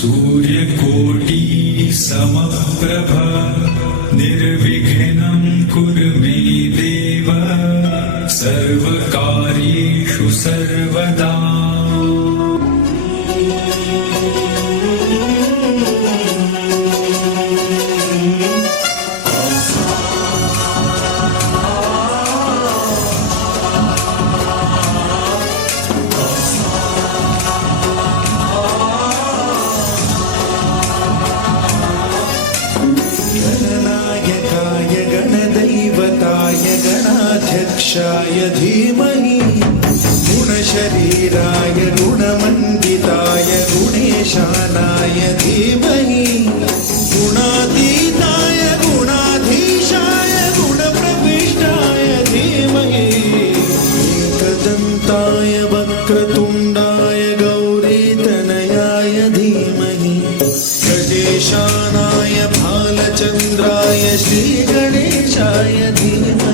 सूर्यकोटि समप्रभ निर्विघ्नं कुरु मे देव सर्वकार्येषु सर्वदा। गणनायकाय गणदैवताय गणाध्यक्षाय धीमहि गुणशरीराय गुणमण्डिताय गुणेशानाय धीमहि गुणातीताय गुणाधीशाय गुणप्रविष्टाय धीमहि एकदन्ताय वक्रतुण्डाय गौरीतनयाय धीमहि गजेशानाय भालचन्द्राय श्रीगणेशाय धीमहि